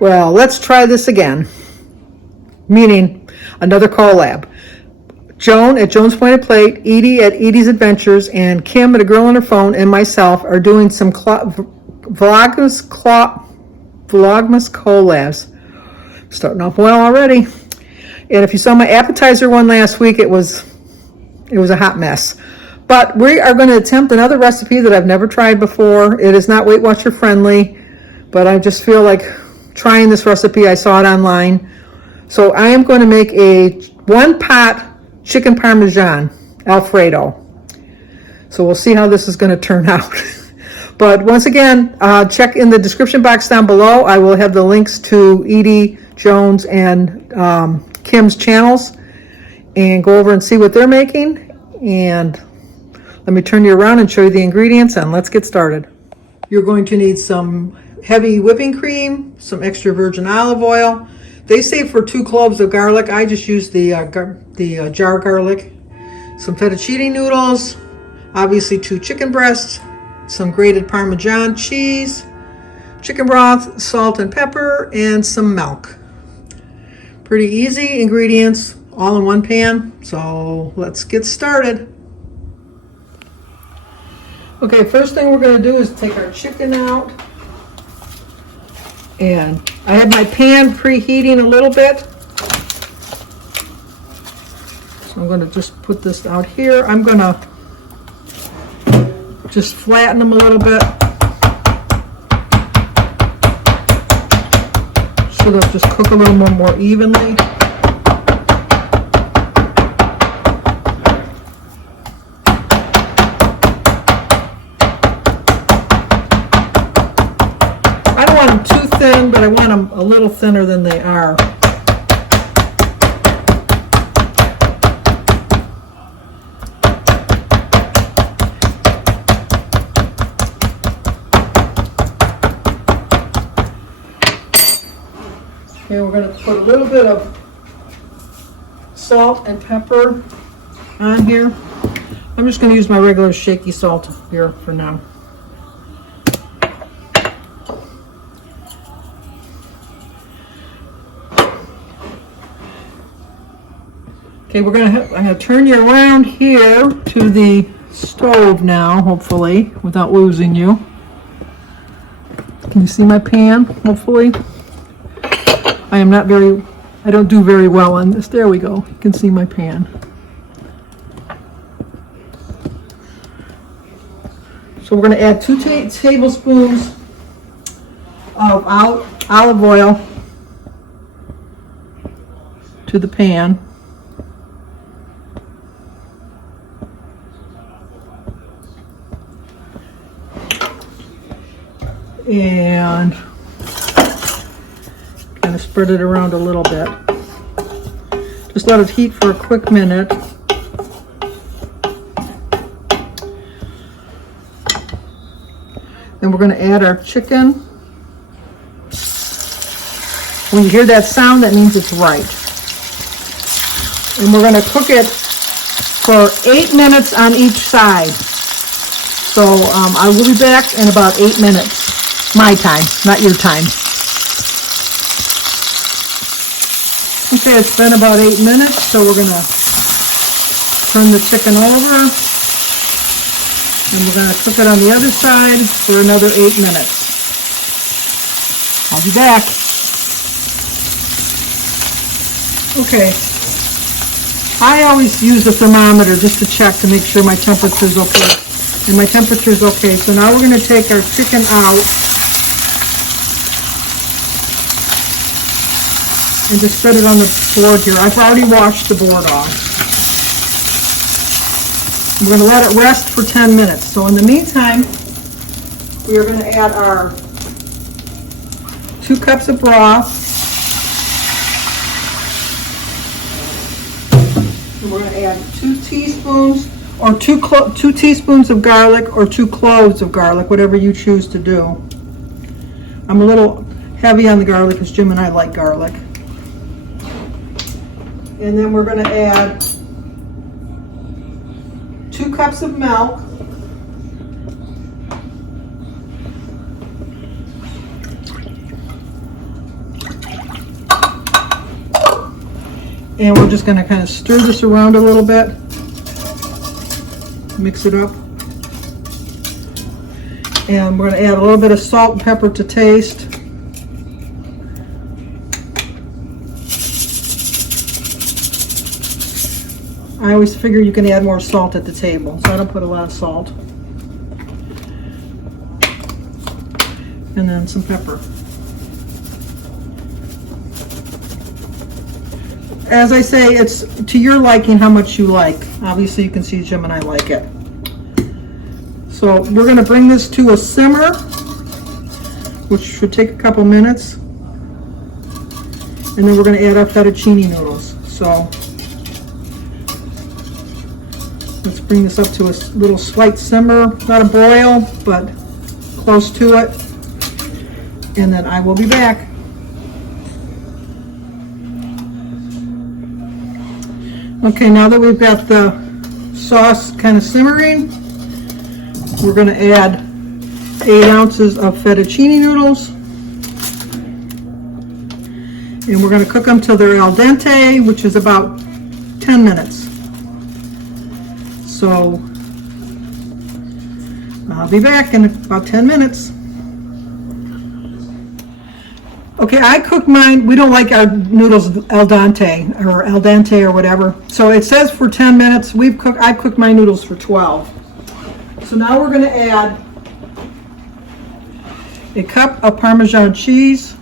Well, let's try this again. Meaning another collab. Joan at Joan's Pointed Plate, Edie at Edie's Adventures, and Kim at A Girl on Her Phone, and myself are doing some Vlogmas collabs. Starting off well already. And if you saw my appetizer one last week, it was a hot mess. But we are going to attempt another recipe that I've never tried before. It is not Weight Watcher friendly, but I just feel like trying this recipe. I saw it online. So I am going to make a 1-pot chicken parmesan Alfredo. So we'll see how this is going to turn out. But once again, check in the description box down below. I will have the links to Edie, Jones, and Kim's channels, and go over and see what they're making. And let me turn you around and show you the ingredients, and let's get started. You're going to need some heavy whipping cream, some extra virgin olive oil. They say for 2 cloves of garlic. I just use the jar garlic. Some fettuccine noodles, obviously 2 chicken breasts, some grated Parmesan cheese, chicken broth, salt and pepper, and some milk. Pretty easy ingredients, all in one pan. So let's get started. Okay, first thing we're going to do is take our chicken out. And I have my pan preheating a little bit. So I'm going to just put this out here. I'm going to just flatten them a little bit. So they'll just cook a little more evenly. I don't want them too thin, but I want them a little thinner than they are. Here we're going to put a little bit of salt and pepper on here. I'm just going to use my regular shaky salt here for now. Okay, I'm going to turn you around here to the stove now, hopefully, without losing you. Can you see my pan, hopefully? I don't do very well on this. There we go. You can see my pan. So we're going to add 2 tablespoons of olive oil to the pan. And kind of spread it around a little bit. Just let it heat for a quick minute. Then we're going to add our chicken. When you hear that sound, that means it's right. And we're going to cook it for 8 minutes on each side. So I will be back in about 8 minutes. My time, not your time. Okay, it's been about 8 minutes, so we're going to turn the chicken over. And we're going to cook it on the other side for another 8 minutes. I'll be back. Okay. I always use a thermometer just to check to make sure my temperature is okay. And my temperature is okay. So now we're going to take our chicken out and just set it on the board here. I've already washed the board off. We're going to let it rest for 10 minutes. So in the meantime, we are going to add our 2 cups of broth. And we're going to add 2 teaspoons or 2 teaspoons of garlic or 2 cloves of garlic, whatever you choose to do. I'm a little heavy on the garlic because Jim and I like garlic. And then we're going to add 2 cups of milk. And we're just going to kind of stir this around a little bit. Mix it up. And we're going to add a little bit of salt and pepper to taste. I always figure you can add more salt at the table, so I don't put a lot of salt. And then some pepper. As I say, it's to your liking how much you like. Obviously you can see Jim and I like it. So we're going to bring this to a simmer, which should take a couple minutes. And then we're going to add our fettuccine noodles. So let's bring this up to a little slight simmer, not a broil, but close to it. And then I will be back. Okay, now that we've got the sauce kind of simmering, we're going to add 8 ounces of fettuccine noodles. And we're going to cook them till they're al dente, which is about 10 minutes. So I'll be back in about 10 minutes. Okay, I cook mine. We don't like our noodles al dente or whatever. So it says for 10 minutes. I've cooked my noodles for 12. So now we're going to add a cup of Parmesan cheese.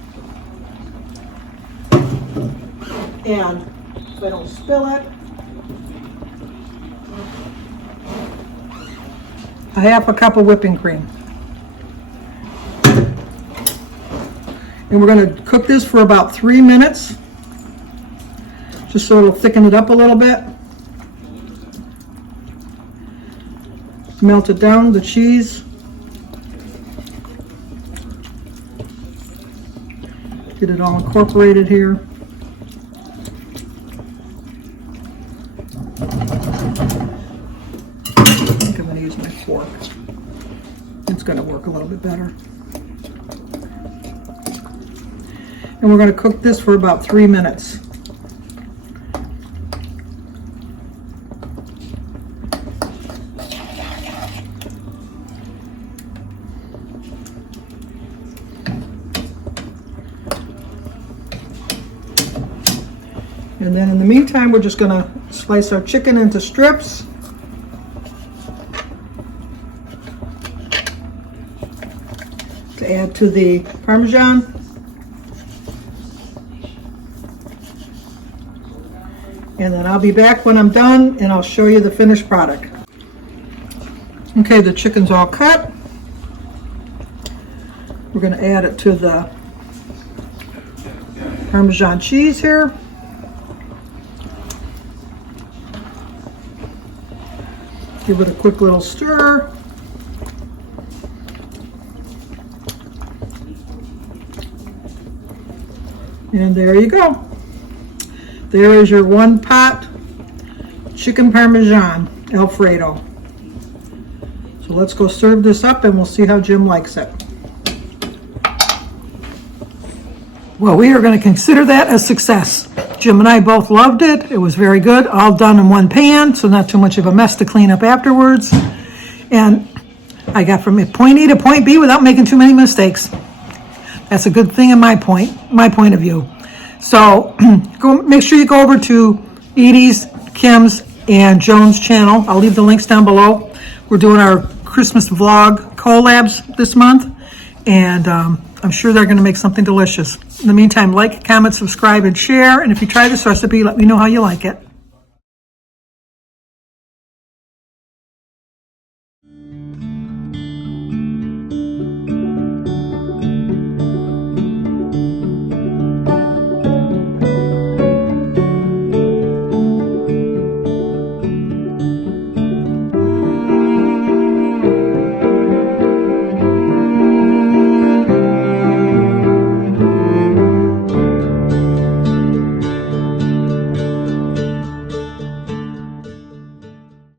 And if I don't spill it, a half a cup of whipping cream. And we're going to cook this for about 3 minutes, just so it'll thicken it up a little bit. Melt it down, the cheese. Get it all incorporated here. I think I'm going to use my fork. It's going to work a little bit better. And we're going to cook this for about 3 minutes. And then in the meantime, we're just going to slice our chicken into strips. To add to the Parmesan. And then I'll be back when I'm done and I'll show you the finished product. Okay, the chicken's all cut. We're going to add it to the Parmesan cheese here. Give it a quick little stir. And there you go. There is your 1-pot chicken Parmesan Alfredo. So let's go serve this up and we'll see how Jim likes it. Well, we are going to consider that a success. Jim and I both loved it. It was very good. All done in one pan, so not too much of a mess to clean up afterwards. And I got from point A to point B without making too many mistakes. That's a good thing in my point of view. So make sure you go over to Edie's, Kim's, and Joan's channel. I'll leave the links down below. We're doing our Christmas vlog collabs this month, and I'm sure they're going to make something delicious. In the meantime, like, comment, subscribe, and share. And if you try this recipe, let me know how you like it.